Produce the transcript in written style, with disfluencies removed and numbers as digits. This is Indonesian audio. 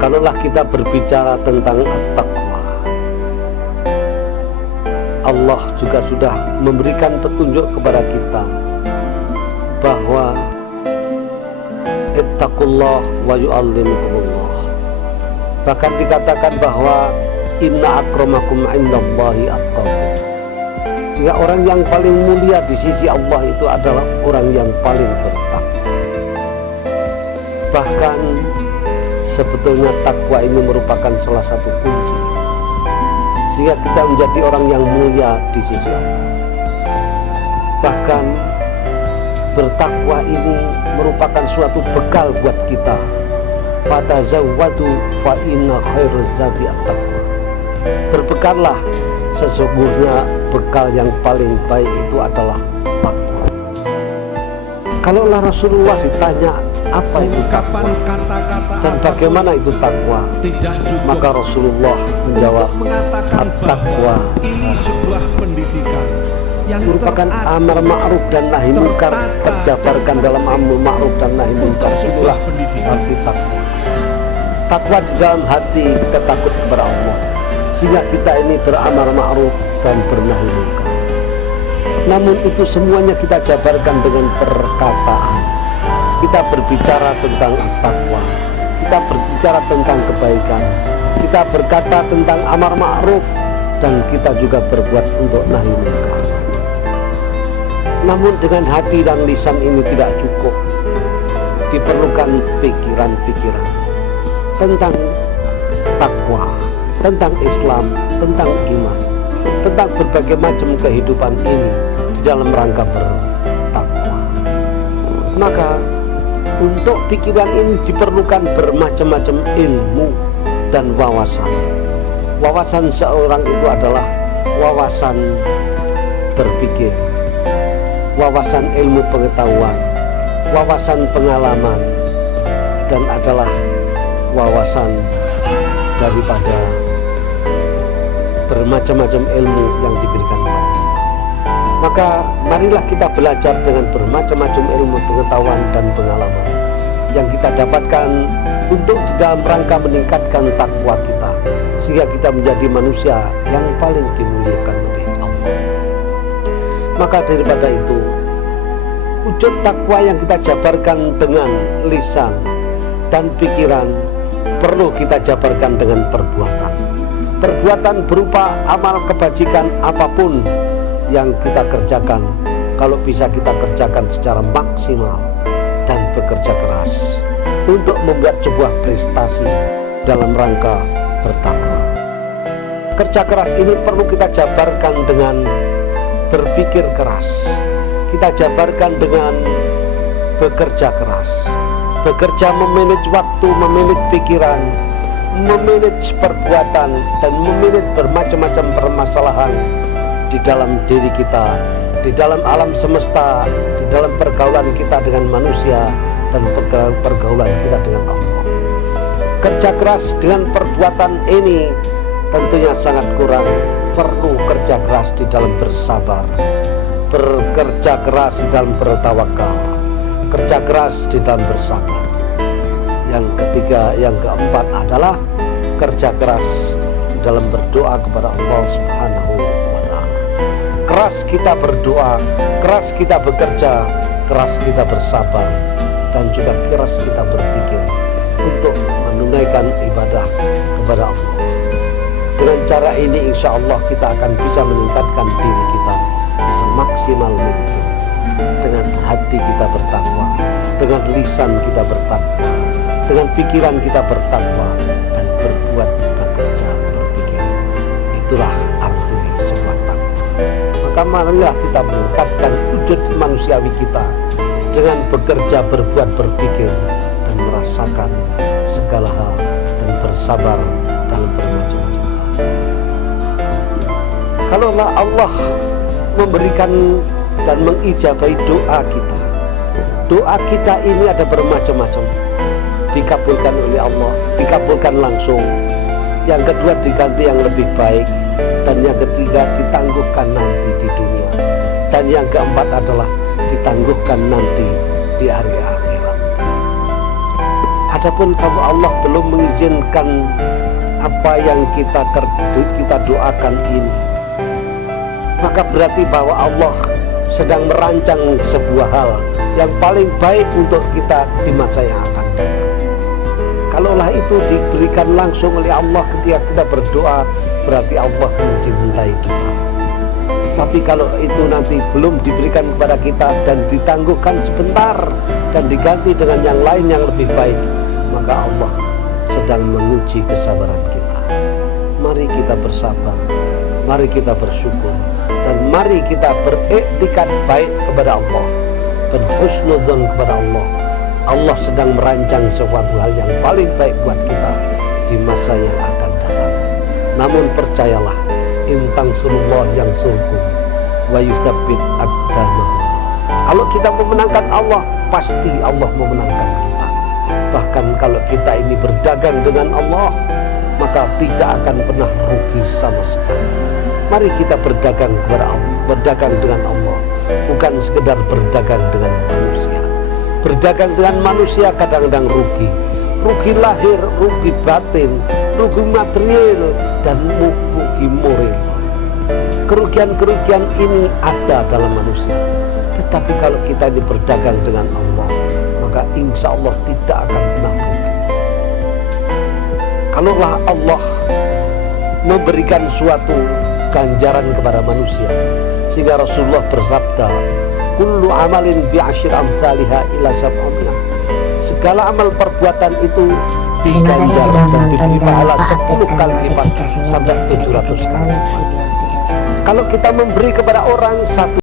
Kalaulah kita berbicara tentang at-taqwa, Allah juga sudah memberikan petunjuk kepada kita bahwa ittaqullah wa yu'allimukumullah. Bahkan dikatakan bahwa inna akramakum indallahi atqakum. Jika orang yang paling mulia di sisi Allah itu adalah orang yang paling bertakwa. Bahkan sebetulnya takwa ini merupakan salah satu kunci sehingga kita menjadi orang yang mulia di sisi Allah. Bahkan bertakwa ini merupakan suatu bekal buat kita. Fatazawwadu fa inna khairaz zadi at-taqwa. Berbekallah, sesungguhnya bekal yang paling baik itu adalah takwa. Kalaulah Rasulullah ditanya apa itu takwa dan bagaimana itu takwa, maka Rasulullah menjawab, at-taqwa ini sebuah pendidikan yang merupakan amar ma'ruf dan nahi munkar, terjabarkan dalam amar ma'ruf dan nahi munkar. Itulah arti takwa. Takwa di dalam hati kita takut kepada Allah, sehingga kita ini beramar ma'ruf dan bernahi munkar. Namun itu semuanya kita jabarkan dengan perkataan. Kita berbicara tentang takwa, kita berbicara tentang kebaikan, kita berkata tentang amar ma'ruf, dan kita juga berbuat untuk nahi munkar. Namun dengan hati dan lisan ini tidak cukup. Diperlukan pikiran-pikiran tentang takwa, tentang Islam, tentang iman, tentang berbagai macam kehidupan ini di dalam rangka bertakwa. Maka untuk pikiran ini diperlukan bermacam-macam ilmu dan wawasan. Wawasan seorang itu adalah wawasan berpikir, wawasan ilmu pengetahuan, wawasan pengalaman, dan adalah wawasan daripada bermacam-macam ilmu yang diberikan kepada kita. Maka marilah kita belajar dengan bermacam-macam ilmu pengetahuan dan pengalaman yang kita dapatkan untuk di dalam rangka meningkatkan takwa kita, sehingga kita menjadi manusia yang paling dimuliakan oleh Allah. Maka daripada itu, wujud takwa yang kita jabarkan dengan lisan dan pikiran perlu kita jabarkan dengan perbuatan. Perbuatan berupa amal kebajikan apapun yang kita kerjakan, kalau bisa kita kerjakan secara maksimal dan bekerja keras untuk membuat sebuah prestasi dalam rangka bertakwa. Kerja keras ini perlu kita jabarkan dengan berpikir keras, kita jabarkan dengan bekerja keras, bekerja memanage waktu, memanage pikiran, memanage perbuatan, dan memanage bermacam-macam permasalahan di dalam diri kita, di dalam alam semesta, di dalam pergaulan kita dengan manusia, dan pergaulan kita dengan Allah. Kerja keras dengan perbuatan ini tentunya sangat kurang. Perlu kerja keras di dalam bersabar, bekerja keras di dalam bertawakal, kerja keras di dalam bersabar. Yang ketiga, yang keempat adalah kerja keras di dalam berdoa kepada Allah Subhanahu wa ta'ala. Keras kita berdoa, keras kita bekerja, keras kita bersabar, dan juga keras kita berpikir untuk menunaikan ibadah kepada Allah. Dengan cara ini insya Allah kita akan bisa meningkatkan diri kita semaksimal mungkin. Dengan hati kita bertakwa, dengan lisan kita bertakwa, dengan pikiran kita bertakwa, dan berbuat, bekerja, berpikir. Itulah arti sebuah takwa. Maka marilah kita meningkatkan wujud manusiawi kita dengan bekerja, berbuat, berpikir, dan merasakan segala hal, dan bersabar dalam bermacam-macam hal. Kalaulah Allah memberikan dan mengijabahi doa kita ini ada bermacam-macam, dikabulkan oleh Allah, dikabulkan langsung. Yang kedua diganti yang lebih baik, dan yang ketiga ditangguhkan nanti di dunia, dan yang keempat adalah ditangguhkan nanti di hari akhirat. Adapun kalau Allah belum mengizinkan apa yang kita doakan ini, maka berarti bahwa Allah sedang merancang sebuah hal yang paling baik untuk kita di masa yang akan datang. Kalaulah itu diberikan langsung oleh Allah ketika kita berdoa, berarti Allah mencintai kita. Tapi kalau itu nanti belum diberikan kepada kita dan ditangguhkan sebentar dan diganti dengan yang lain yang lebih baik, maka Allah sedang menguji kesabaran kita. Mari kita bersabar, mari kita bersyukur, dan mari kita beriktikad baik kepada Allah dan husnudzon kepada Allah. Allah sedang merancang sesuatu hal yang paling baik buat kita di masa yang akan datang. Namun percayalah, intang surullah yang surkum wa yusabbit aqdamahum. Kalau kita memenangkan Allah, pasti Allah memenangkan kita. Bahkan kalau kita ini berdagang dengan Allah, maka tidak akan pernah rugi sama sekali. Mari kita berdagang kepada Allah, berdagang dengan Allah, bukan sekedar berdagang dengan manusia. Berdagang dengan manusia kadang-kadang rugi lahir, rugi batin, rugi material, dan rugi moral. Kerugian-kerugian ini ada dalam manusia. Tetapi kalau kita ini berdagang dengan Allah, maka insya Allah tidak akan pernah rugi. Kalaulah Allah memberikan suatu ganjaran kepada manusia, sehingga Rasulullah bersabda, kullu amalin bi'asyir amsalihha ila sab'amina. Segala amal perbuatan itu diganjar dan diberi pahala 10 kali lipat sampai 700 kali. Kalau kita memberi kepada orang satu